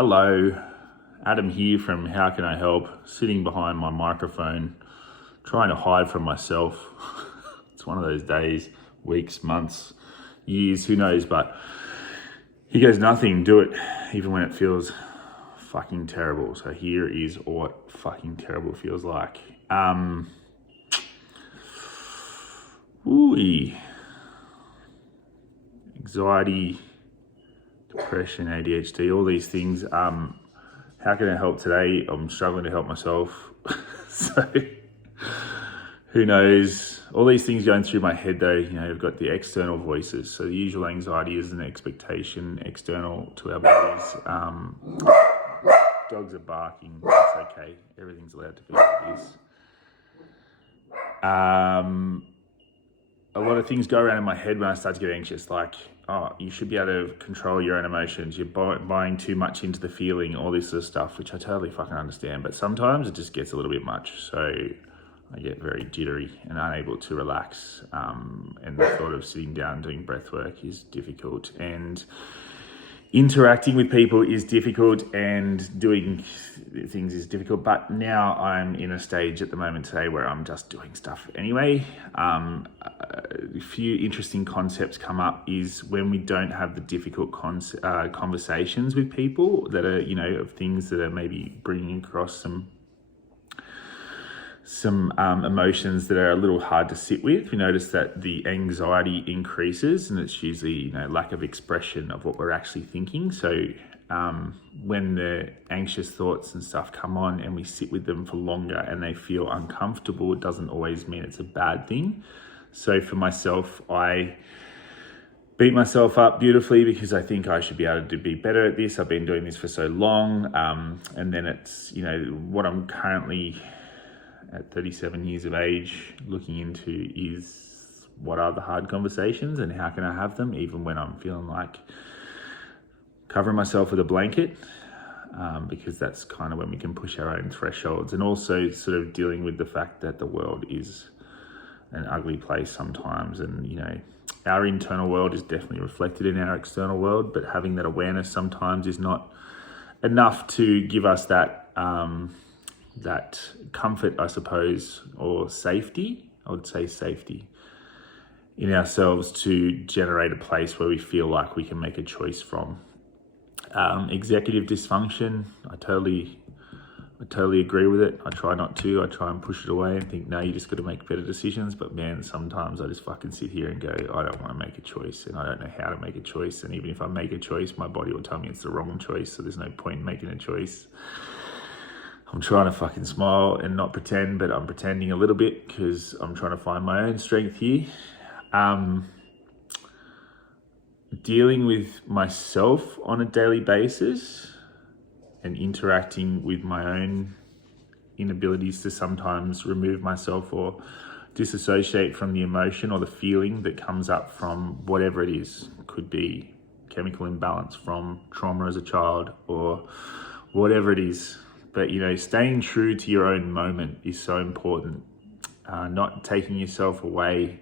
Hello, Adam here from How Can I Help, sitting behind my microphone, trying to hide from myself. It's one of those days, weeks, months, years, who knows, but here goes nothing, do it, even when it feels fucking terrible. So here is what fucking terrible feels like. Anxiety, depression, ADHD, all these things. How can I help today? I'm struggling to help myself. So who knows? All these things going through my head though, I've got the external voices. So the usual anxiety is an expectation external to our bodies. Dogs are barking, that's okay. Everything's allowed to be like it is. A lot of things go around in my head when I start to get anxious, like, oh, you should be able to control your own emotions. You're buying too much into the feeling, all this sort of stuff, which I totally fucking understand. But sometimes it just gets a little bit much. So I get very jittery and unable to relax. And the thought of sitting down doing breath work is difficult. And interacting with people is difficult, and doing things is difficult. But now I'm in a stage at the moment today where I'm just doing stuff anyway. A few interesting concepts come up is when we don't have the difficult conversations with people that are, of things that are maybe bringing across some emotions that are a little hard to sit with. We notice that the anxiety increases, and it's usually lack of expression of what we're actually thinking. So when the anxious thoughts and stuff come on and we sit with them for longer and they feel uncomfortable, it doesn't always mean it's a bad thing. So for myself, I beat myself up beautifully because I think I should be able to be better at this. I've been doing this for so long, and then it's what I'm currently at 37 years of age looking into is what are the hard conversations and how can I have them even when I'm feeling like covering myself with a blanket, because that's kind of when we can push our own thresholds, and also sort of dealing with the fact that the world is an ugly place sometimes, and our internal world is definitely reflected in our external world, but having that awareness sometimes is not enough to give us that that comfort, I suppose, or safety. I would say safety in ourselves to generate a place where we feel like we can make a choice from. Executive dysfunction, I totally agree with it. I try not to. I try and push it away and think, no, you just got to make better decisions. But man, sometimes I just fucking sit here and go, I don't want to make a choice, and I don't know how to make a choice. And even if I make a choice, my body will tell me it's the wrong choice. So there's no point in making a choice. I'm trying to fucking smile and not pretend, but I'm pretending a little bit because I'm trying to find my own strength here. Dealing with myself on a daily basis and interacting with my own inabilities to sometimes remove myself or disassociate from the emotion or the feeling that comes up from whatever it is. It could be chemical imbalance from trauma as a child or whatever it is. But, staying true to your own moment is so important. Not taking yourself away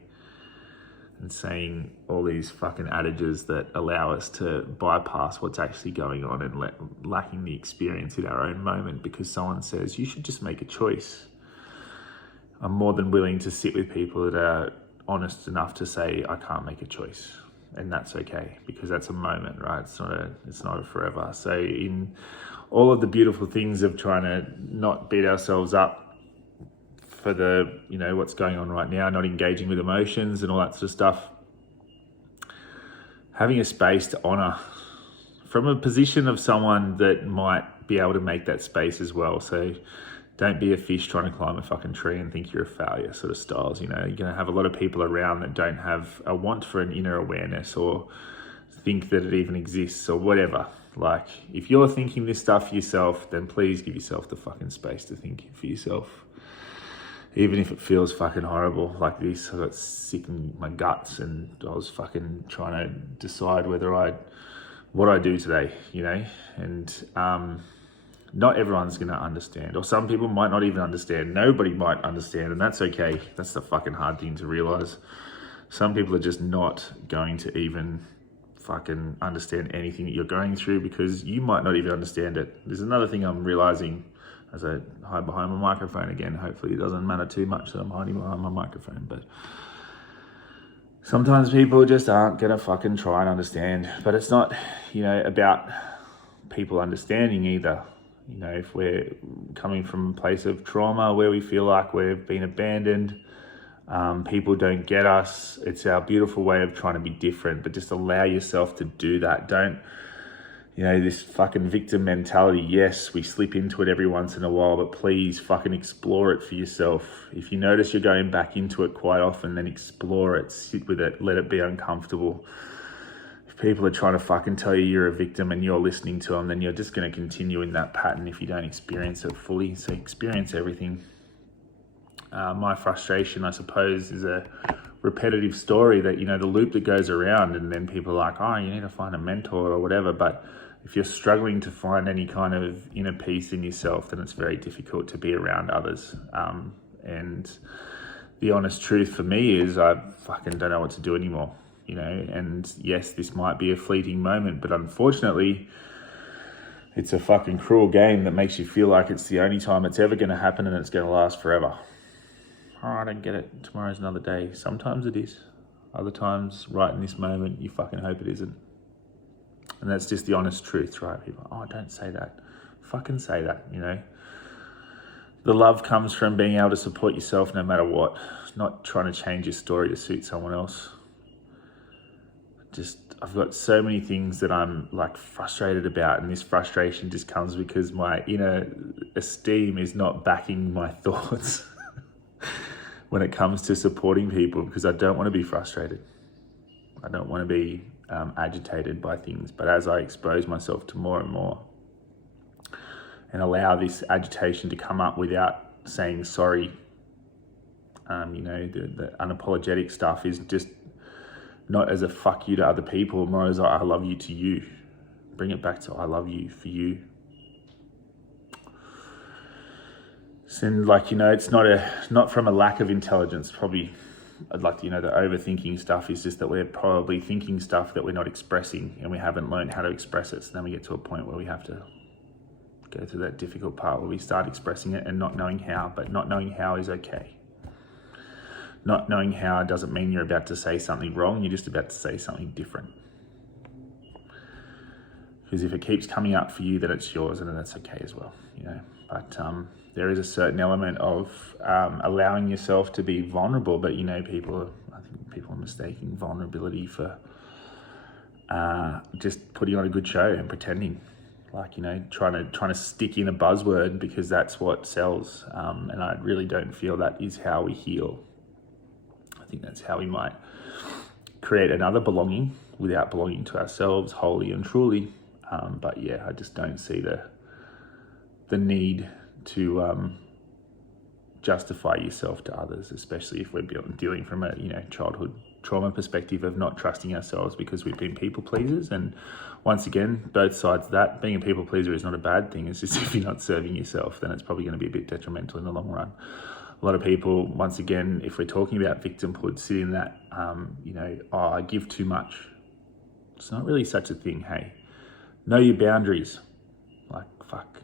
and saying all these fucking adages that allow us to bypass what's actually going on and lacking the experience in our own moment because someone says, you should just make a choice. I'm more than willing to sit with people that are honest enough to say, I can't make a choice. And that's okay, because that's a moment, right? It's not a forever. So in all of the beautiful things of trying to not beat ourselves up for the, what's going on right now, not engaging with emotions and all that sort of stuff, having a space to honor from a position of someone that might be able to make that space as well. So don't be a fish trying to climb a fucking tree and think you're a failure sort of styles. You're going to have a lot of people around that don't have a want for an inner awareness or think that it even exists or whatever. Like, if you're thinking this stuff for yourself, then please give yourself the fucking space to think for yourself. Even if it feels fucking horrible like this. I got sick in my guts and I was fucking trying to decide what I do today, and not everyone's going to understand, or some people might not even understand. Nobody might understand, and that's okay. That's the fucking hard thing to realize. Some people are just not going to even fucking understand anything that you're going through, because you might not even understand it. There's another thing I'm realizing as I hide behind my microphone again. Hopefully it doesn't matter too much that I'm hiding behind my microphone, but sometimes people just aren't gonna fucking try and understand. But it's not, about people understanding either. If we're coming from a place of trauma where we feel like we've been abandoned, people don't get us, it's our beautiful way of trying to be different, but just allow yourself to do that. Don't, this fucking victim mentality. Yes, we slip into it every once in a while, but please fucking explore it for yourself. If you notice you're going back into it quite often, then explore it, sit with it, let it be uncomfortable. If people are trying to fucking tell you you're a victim and you're listening to them, then you're just going to continue in that pattern if you don't experience it fully. So experience everything. My frustration, I suppose, is a repetitive story that, the loop that goes around, and then people are like, oh, you need to find a mentor or whatever. But if you're struggling to find any kind of inner peace in yourself, then it's very difficult to be around others. And the honest truth for me is I fucking don't know what to do anymore, and yes, this might be a fleeting moment, but unfortunately, it's a fucking cruel game that makes you feel like it's the only time it's ever going to happen and it's going to last forever. Oh, I don't get it. Tomorrow's another day. Sometimes it is. Other times, right in this moment, you fucking hope it isn't. And that's just the honest truth, right? People, oh, don't say that. Fucking say that, The love comes from being able to support yourself no matter what. Not trying to change your story to suit someone else. I've got so many things that I'm like frustrated about, and this frustration just comes because my inner esteem is not backing my thoughts when it comes to supporting people, because I don't want to be frustrated. I don't want to be agitated by things. But as I expose myself to more and more and allow this agitation to come up without saying sorry, the unapologetic stuff is just not as a fuck you to other people, more as I love you to you. Bring it back to I love you for you. And it's not from a lack of intelligence. Probably, I'd like to, the overthinking stuff is just that we're probably thinking stuff that we're not expressing, and we haven't learned how to express it. So then we get to a point where we have to go through that difficult part where we start expressing it and not knowing how, but not knowing how is okay. Not knowing how doesn't mean you're about to say something wrong. You're just about to say something different. Because if it keeps coming up for you, then it's yours, and then that's okay as well, But there is a certain element of allowing yourself to be vulnerable. But I think people are mistaking vulnerability for just putting on a good show and pretending, trying to stick in a buzzword because that's what sells. And I really don't feel that is how we heal. I think that's how we might create another belonging without belonging to ourselves wholly and truly. But yeah, I just don't see the need to justify yourself to others, especially if we're dealing from a childhood trauma perspective of not trusting ourselves because we've been people pleasers. And once again, both sides of that, being a people pleaser is not a bad thing. It's just if you're not serving yourself, then it's probably going to be a bit detrimental in the long run. A lot of people, once again, if we're talking about victimhood, sit in that, I give too much. It's not really such a thing, hey. Know your boundaries. Fuck.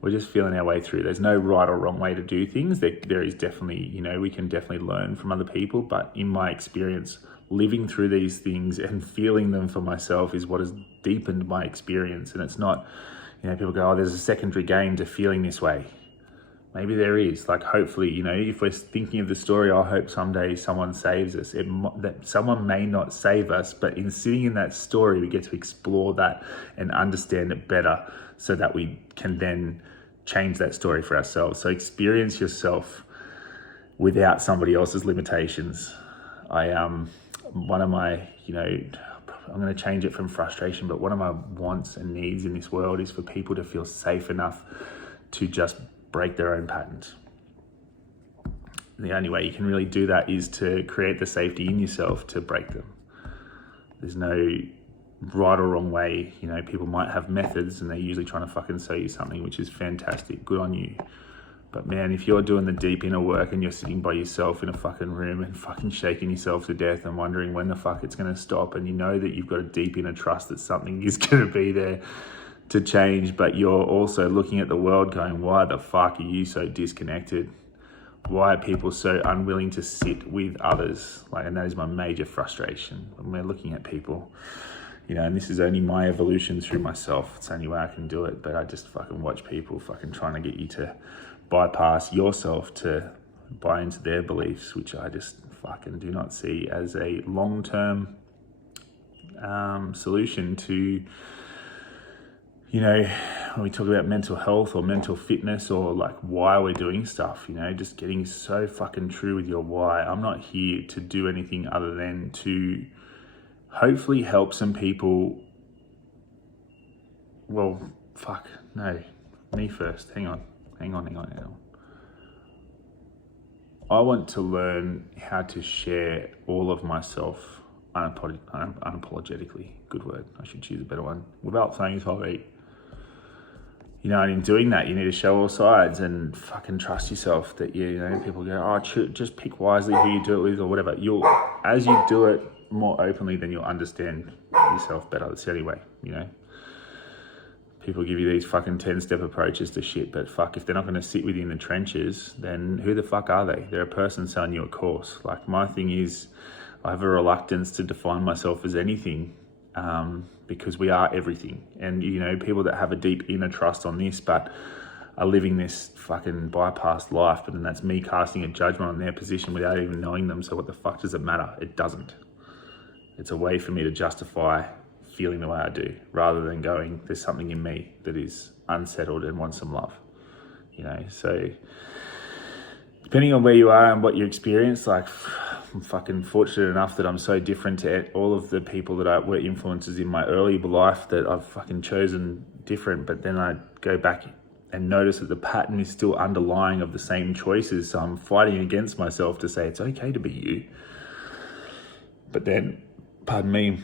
We're just feeling our way through. There's no right or wrong way to do things. There is definitely, we can definitely learn from other people. But in my experience, living through these things and feeling them for myself is what has deepened my experience. And it's not, people go, oh, there's a secondary gain to feeling this way. Maybe there is. Hopefully, if we're thinking of the story, I hope someday someone saves us. That someone may not save us, but in sitting in that story, we get to explore that and understand it better so that we can then change that story for ourselves. So experience yourself without somebody else's limitations. One of my, I'm going to change it from frustration, but one of my wants and needs in this world is for people to feel safe enough to just break their own patterns. The only way you can really do that is to create the safety in yourself to break them. There's no right or wrong way. People might have methods and they're usually trying to fucking sell you something, which is fantastic. Good on you. But man, if you're doing the deep inner work and you're sitting by yourself in a fucking room and fucking shaking yourself to death and wondering when the fuck it's going to stop, and you know that you've got a deep inner trust that something is going to be there to change, but you're also looking at the world going, why the fuck are you so disconnected? Why are people so unwilling to sit with others? And that is my major frustration when we're looking at people. And this is only my evolution through myself. It's the only way I can do it, but I just fucking watch people fucking trying to get you to bypass yourself to buy into their beliefs, which I just fucking do not see as a long-term solution to, when we talk about mental health or mental fitness or why we're doing stuff, just getting so fucking true with your why. I'm not here to do anything other than to hopefully help some people. Well, fuck, no, me first. Hang on. I want to learn how to share all of myself unapologetically. Good word. I should choose a better one. Without saying sorry. And in doing that, you need to show all sides and fucking trust yourself that people go, just pick wisely who you do it with or whatever. As you do it more openly, then you'll understand yourself better. That's the only way, People give you these fucking 10-step approaches to shit, but fuck, if they're not going to sit with you in the trenches, then who the fuck are they? They're a person selling you a course. My thing is, I have a reluctance to define myself as anything, because we are everything. And, people that have a deep inner trust on this, but are living this fucking bypassed life, but then that's me casting a judgment on their position without even knowing them. So what the fuck does it matter? It doesn't. It's a way for me to justify feeling the way I do, rather than going, there's something in me that is unsettled and wants some love, so depending on where you are and what you experience, I'm fucking fortunate enough that I'm so different to all of the people that were influences in my early life that I've fucking chosen different, but then I go back and notice that the pattern is still underlying of the same choices, so I'm fighting against myself to say it's okay to be you. But then, pardon me,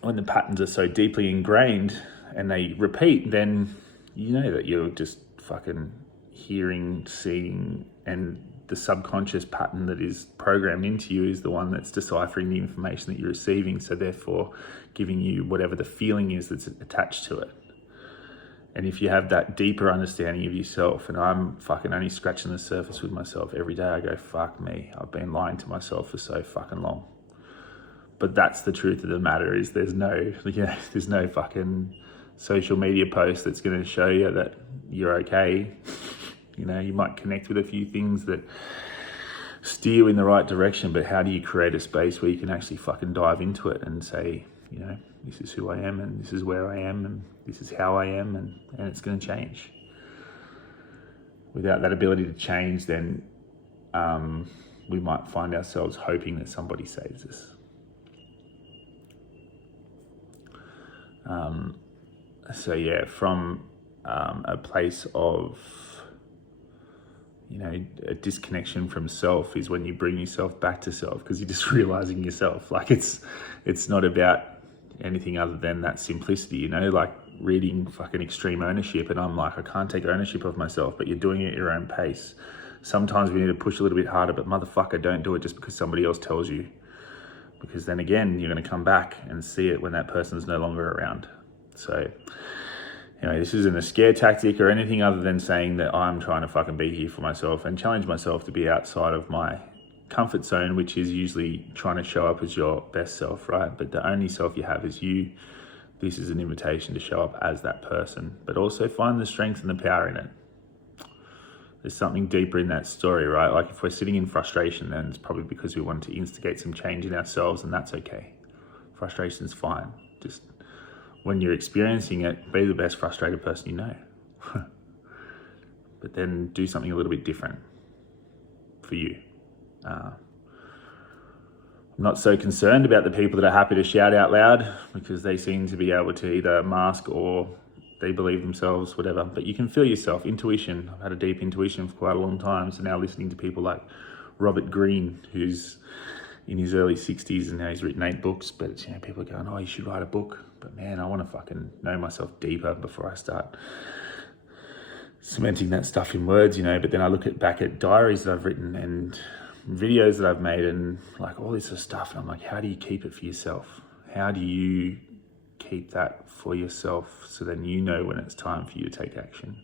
when the patterns are so deeply ingrained and they repeat, then you know that you're just fucking hearing, seeing, and the subconscious pattern that is programmed into you is the one that's deciphering the information that you're receiving, so therefore giving you whatever the feeling is that's attached to it. And if you have that deeper understanding of yourself, and I'm fucking only scratching the surface with myself every day, I go, fuck me, I've been lying to myself for so fucking long. But that's the truth of the matter, is there's no fucking social media post that's going to show you that you're okay. You might connect with a few things that steer you in the right direction, but how do you create a space where you can actually fucking dive into it and say, this is who I am, and this is where I am, and this is how I am, and it's going to change. Without that ability to change, then we might find ourselves hoping that somebody saves us. From a place of, a disconnection from self is when you bring yourself back to self, because you're just realizing yourself. It's not about anything other than that simplicity, reading fucking Extreme Ownership, and I'm like, I can't take ownership of myself, but you're doing it at your own pace. Sometimes we need to push a little bit harder, but motherfucker, don't do it just because somebody else tells you, because then again, you're going to come back and see it when that person's no longer around. So, this isn't a scare tactic or anything other than saying that I'm trying to fucking be here for myself and challenge myself to be outside of my comfort zone, which is usually trying to show up as your best self, right? But the only self you have is you. This is an invitation to show up as that person, but also find the strength and the power in it. There's something deeper in that story, right? If we're sitting in frustration, then it's probably because we want to instigate some change in ourselves, and that's okay. Frustration's fine. Just when you're experiencing it, be the best frustrated person you know. But then do something a little bit different for you. I'm not so concerned about the people that are happy to shout out loud, because they seem to be able to either mask or they believe themselves, whatever. But you can feel yourself. Intuition. I've had a deep intuition for quite a long time. So now listening to people like Robert Greene, who's in his early 60s and now he's written 8 books. But people are going, oh, you should write a book. But man, I want to fucking know myself deeper before I start cementing that stuff in words, you know, but then I look back at diaries that I've written and videos that I've made and like all this sort of stuff. And I'm like, how do you keep it for yourself? How do you keep that for yourself so then you know when it's time for you to take action?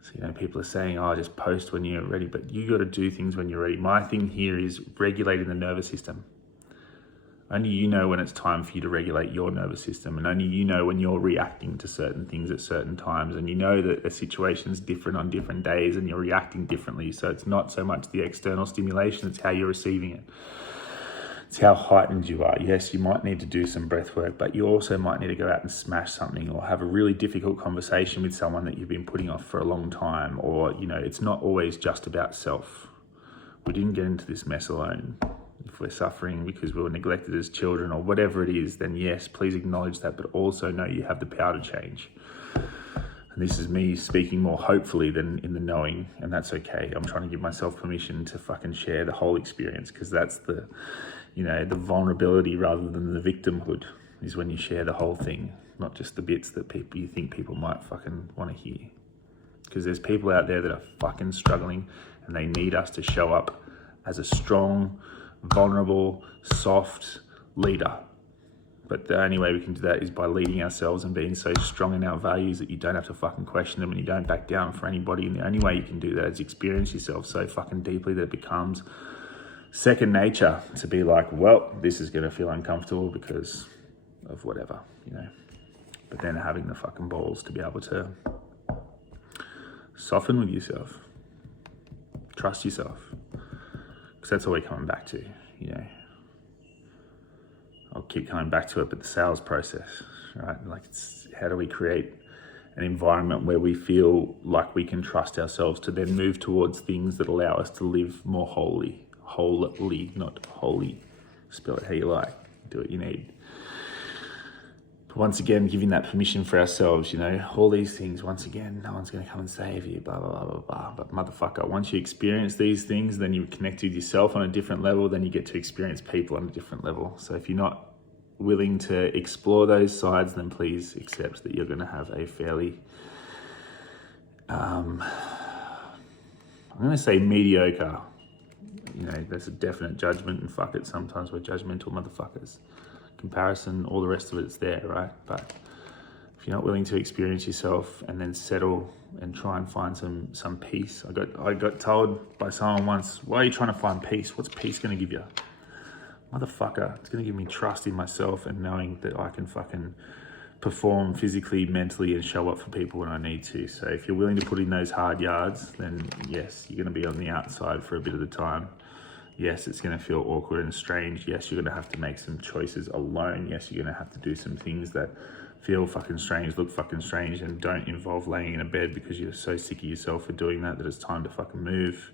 So, you know, people are saying, oh, just post when you're ready, but you got to do things when you're ready. My thing here is regulating the nervous system. Only you know when it's time for you to regulate your nervous system, and only you know when you're reacting to certain things at certain times, and you know that a situation's different on different days and you're reacting differently. So it's not so much the external stimulation, it's how you're receiving it. It's how heightened you are. Yes, you might need to do some breath work, but you also might need to go out and smash something or have a really difficult conversation with someone that you've been putting off for a long time. Or, you know, it's not always just about self. We didn't get into this mess alone. If we're suffering because we were neglected as children or whatever it is, then yes, please acknowledge that, but also know you have the power to change. And this is me speaking more hopefully than in the knowing, and that's okay. I'm trying to give myself permission to fucking share the whole experience, because that's the, you know, the vulnerability rather than the victimhood is when you share the whole thing, not just the bits that people you think people might fucking want to hear. Because there's people out there that are fucking struggling and they need us to show up as a strong, vulnerable, soft leader. But the only way we can do that is by leading ourselves and being so strong in our values that you don't have to fucking question them and you don't back down for anybody. And the only way you can do that is experience yourself so fucking deeply that it becomes second nature to be like, well, this is going to feel uncomfortable because of whatever, you know. But then having the fucking balls to be able to soften with yourself, trust yourself. Because that's all we're coming back to, you know. I'll keep coming back to it, but the sales process, right? Like, it's how do we create an environment where we feel like we can trust ourselves to then move towards things that allow us to live more wholly, not holy. Spell it how you like, do what you need. But once again, giving that permission for ourselves, you know, all these things, once again, no one's going to come and save you, blah, blah, blah, blah, blah. But motherfucker, once you experience these things, then you connect with yourself on a different level, then you get to experience people on a different level. So if you're not willing to explore those sides, then please accept that you're going to have a fairly, I'm going to say mediocre, you know, there's a definite judgment, and fuck it, sometimes we're judgmental motherfuckers. Comparison, all the rest of it's there, right? But if you're not willing to experience yourself and then settle and try and find some peace. I got told by someone once, why are you trying to find peace? What's peace going to give you? Motherfucker, it's going to give me trust in myself and knowing that I can fucking perform physically, mentally, and show up for people when I need to. So if you're willing to put in those hard yards, then yes, you're going to be on the outside for a bit of the time. Yes, it's going to feel awkward and strange. Yes, you're going to have to make some choices alone. Yes, you're going to have to do some things that feel fucking strange, look fucking strange, and don't involve laying in a bed because you're so sick of yourself for doing that it's time to fucking move.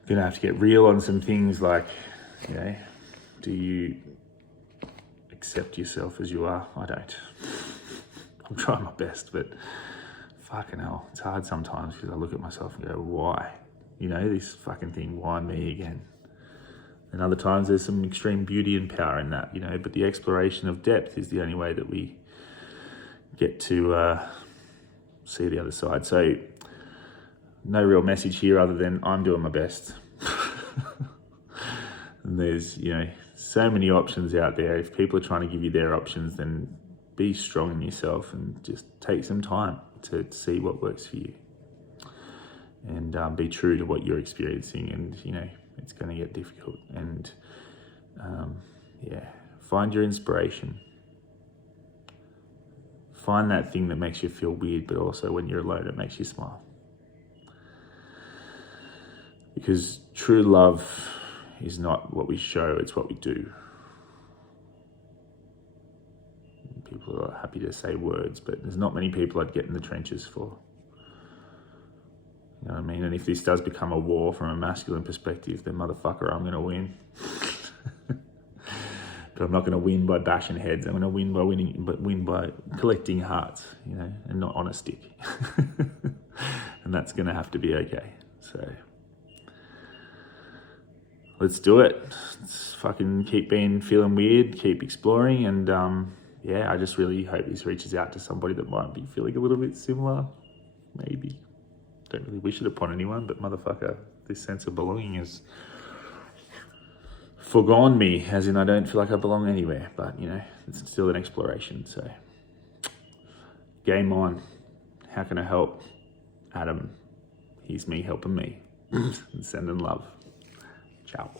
You're going to have to get real on some things like, you know, do you accept yourself as you are? I don't. I'm trying my best, but fucking hell, it's hard sometimes because I look at myself and go, why? You know, this fucking thing, why me again? And other times there's some extreme beauty and power in that, you know, but the exploration of depth is the only way that we get to see the other side. So no real message here other than I'm doing my best. And there's, you know, so many options out there. If people are trying to give you their options, then be strong in yourself and just take some time to see what works for you. And be true to what you're experiencing. And, you know, it's going to get difficult. And, yeah, find your inspiration. Find that thing that makes you feel weird, but also when you're alone, it makes you smile. Because true love is not what we show, it's what we do. People are happy to say words, but there's not many people I'd get in the trenches for. You know what I mean? And if this does become a war from a masculine perspective, then motherfucker, I'm going to win. But I'm not going to win by bashing heads. I'm going to win by win by collecting hearts, you know, and not on a stick. And that's going to have to be okay. So let's do it. Let's fucking keep feeling weird, keep exploring, and yeah, I just really hope this reaches out to somebody that might be feeling a little bit similar. maybe. Don't really wish it upon anyone, but motherfucker, this sense of belonging has forgone me, as in I don't feel like I belong anywhere, but you know, it's still an exploration, so game on. How can I help? Adam, here's me helping me. Sending love. Ciao.